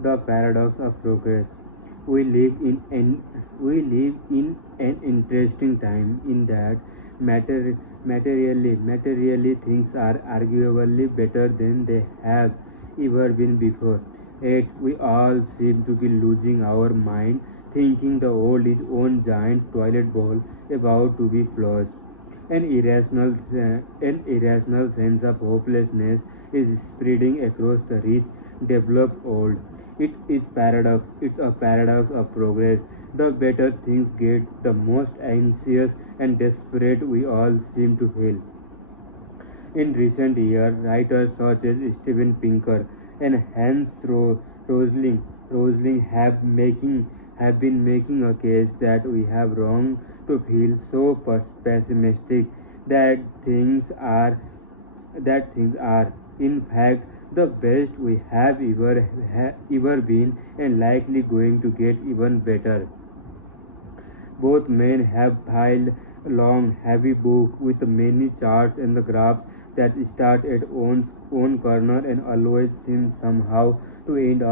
The paradox of progress. We live in an interesting time in that materially things are arguably better than they have ever been before. Yet we all seem to be losing our mind, thinking the world is one giant toilet bowl about to be flushed. An irrational sense of hopelessness is spreading across the rich, developed world. It is paradox. It's a paradox of progress. The better things get, the most anxious and desperate we all seem to feel. In recent years, writers such as Steven Pinker and Hans Rosling have been making a case that we have wrong to feel so pessimistic that things are in fact the best we have ever been and likely going to get even better. Both men have piled long, heavy book with many charts and the graphs that start at one corner and always seem somehow to end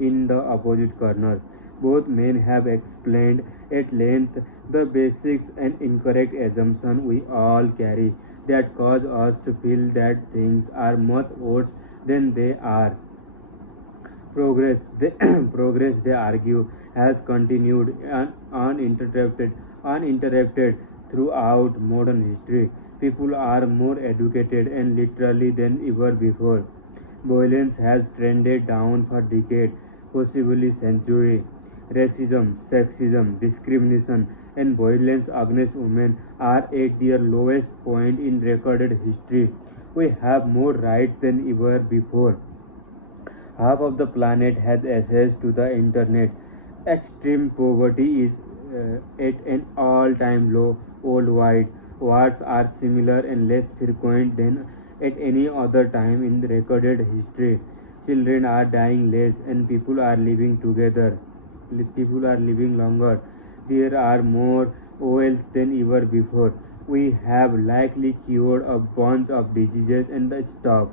in the opposite corner. Both men have explained at length the basics and incorrect assumption we all carry that cause us to feel that things are much worse than they are. Progress, they argue, has continued uninterrupted throughout modern history. People are more educated and literally than ever before. Violence has trended down for decades, possibly centuries. Racism, sexism, discrimination, and violence against women are at their lowest point in recorded history. We have more rights than ever before. Half of the planet has access to the internet. Extreme poverty is at an all time low worldwide. Wars are similar and less frequent than at any other time in recorded history. Children are dying less and people are living together. People are living longer. There are more wealth than ever before. We have likely cured a bunch of diseases and the stock.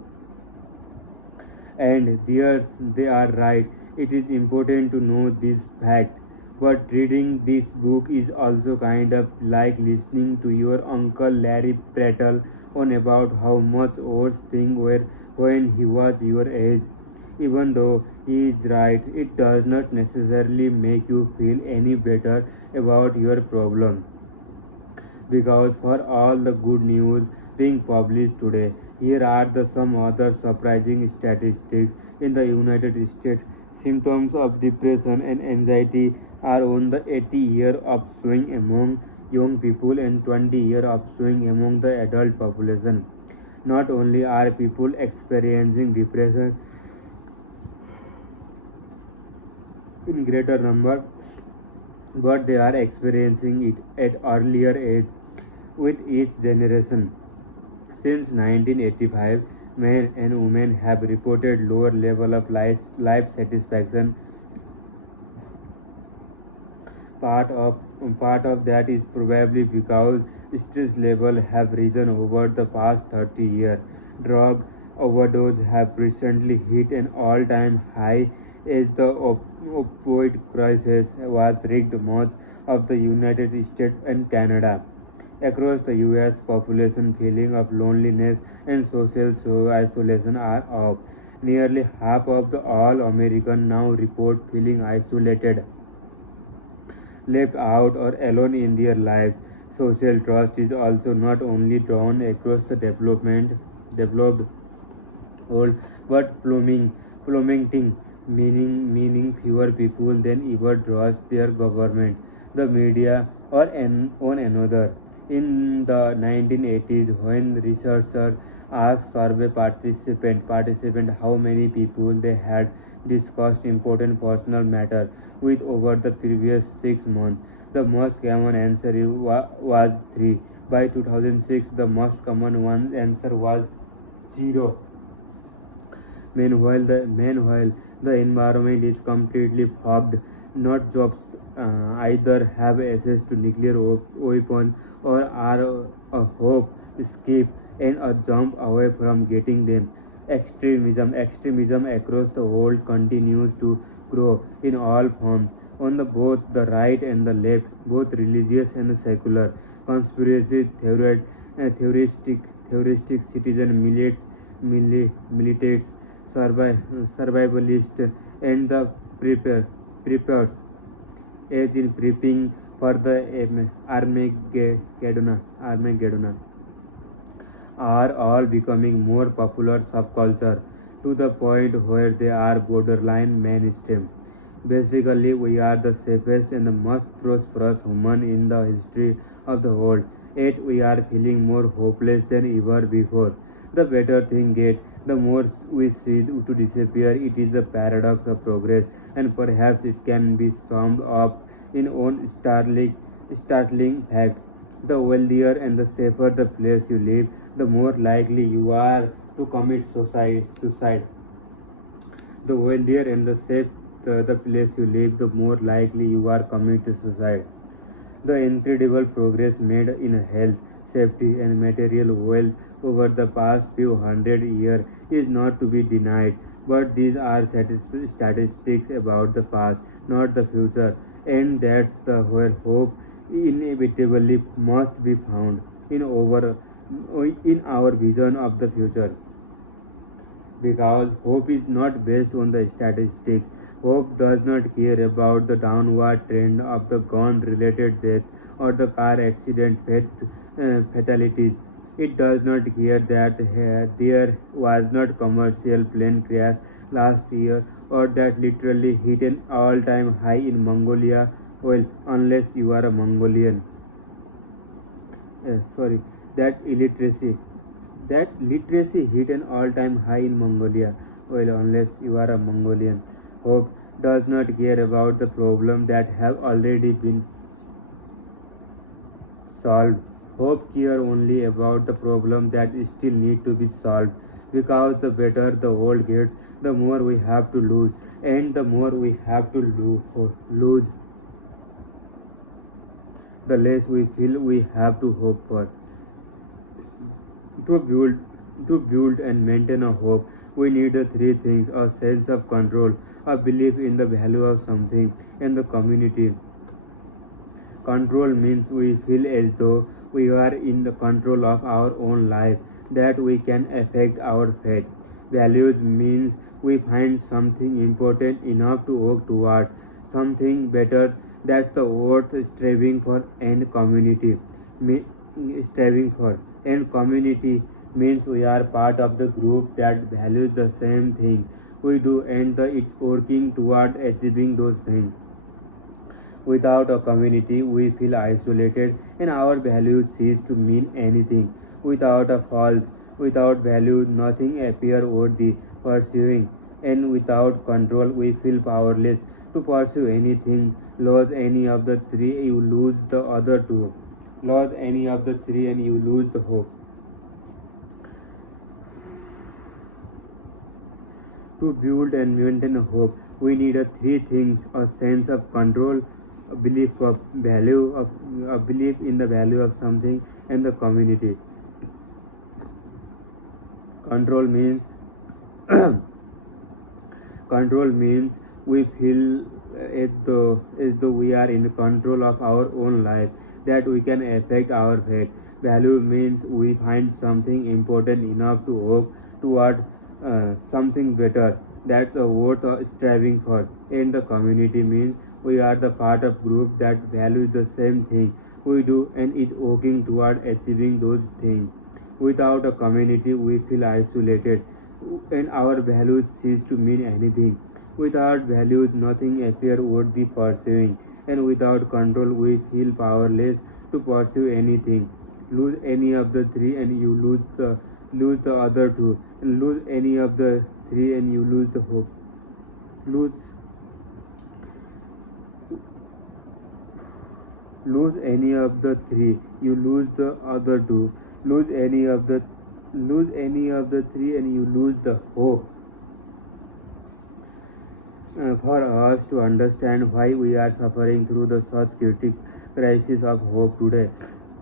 And there they are right. It is important to know this fact. But reading this book is also kind of like listening to your uncle Larry prattle on about how much worse things were when he was your age. Even though he is right, it does not necessarily make you feel any better about your problem. Because for all the good news being published today, here are some other surprising statistics. In the United States, symptoms of depression and anxiety are on the 80-year upswing among young people and 20-year upswing among the adult population. Not only are people experiencing depression in greater number, but they are experiencing it at earlier age with each generation. Since 1985, men and women have reported lower level of life satisfaction. Part of that is probably because stress levels have risen over the past 30 years. Drug overdose have recently hit an all-time high as the opioid crisis was wreaked much of the United States and Canada. Across the US, population feeling of loneliness and social isolation are up. Nearly half of the all Americans now report feeling isolated, left out, or alone in their lives. Social trust is also not only drawn across the developed world, but plummeting, meaning fewer people than ever trust their government, the media, or one another. In the 1980s, when researchers asked survey participants how many people they had discussed important personal matters with over the previous 6 months, the most common answer was 3. By 2006, the most common one answer was 0. Meanwhile, the environment is completely fogged. Not jobs either have access to nuclear weapons or are a hope, escape, and a jump away from getting them. Extremism across the world continues to grow in all forms. On the both the right and the left, both religious and secular, conspiracy theoristic citizen militates, survivalists, and the preppers, as in prepping for the Armageddon, are all becoming more popular subculture to the point where they are borderline mainstream. Basically, we are the safest and the most prosperous human in the history of the world. Yet we are feeling more hopeless than ever before. The better things get, the more we see to disappear. It is the paradox of progress, and perhaps it can be summed up in one startling fact. The wealthier and the safer the place you live, the more likely you are to commit suicide. The wealthier and the place you live, the more likely you are commit to suicide. The incredible progress made in health, safety, and material wealth over the past few hundred years is not to be denied. But these are statistics about the past, not the future, and that's where hope inevitably must be found in our vision of the future, because hope is not based on the statistics. Hope does not care about the downward trend of the gun related death or the car accident fatalities. It does not care that there was not commercial plane crash last year or that literally hit an all-time high in Mongolia. Well, unless you are a Mongolian. Sorry, that illiteracy that literacy hit an all-time high in Mongolia. Well, unless you are a Mongolian. Hope does not care about the problem that have already been solved. Hope care only about the problem that still need to be solved, because the better the world gets, the more we have to lose, and the more we have to lose, the less we feel we have to hope for. To build and maintain a hope, we need the three things: a sense of control, a belief in the value of something, and the community. Control means we feel as though we are in the control of our own life, that we can affect our fate. Values means we find something important enough to work towards, something better that's the worth striving for, and community means we are part of the group that values the same thing we do, and it's working toward achieving those things. Without a community, we feel isolated and our values cease to mean anything. Without value, nothing appears worthy pursuing. And without control, we feel powerless to pursue anything. Lose any of the three, you lose the other two. Lose any of the three, and you lose the hope. To build and maintain a hope, we need three things: a sense of control, a belief in the value of something, and the community. Control means we feel as though we are in control of our own life, that we can affect our fate. Value means we find something important enough to work toward something better that's worth striving for. And the community means we are the part of group that values the same thing we do and is working toward achieving those things. Without a community, we feel isolated and our values cease to mean anything. Without values, nothing appears worthy pursuing, and without control, we feel powerless to pursue anything. Lose any of the three, and you lose the other two. And lose any of the three, and you lose the hope. Lose any of the three, you lose the other two. Lose any of the three, and you lose the hope. For us to understand why we are suffering through the such crisis of hope today,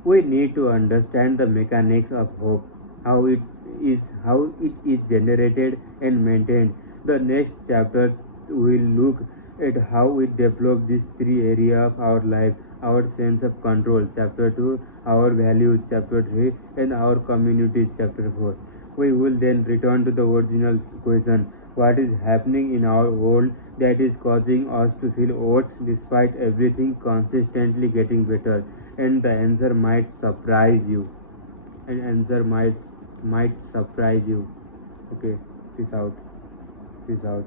we need to understand the mechanics of hope. how it is generated and maintained. The next chapter will look at how we develop these three areas of our life: our sense of control, chapter 2, our values, chapter 3, and our communities, chapter 4. We will then return to the original question: what is happening in our world that is causing us to feel worse despite everything consistently getting better? And the answer might surprise you. And answer might surprise you. Okay, peace out. Peace out.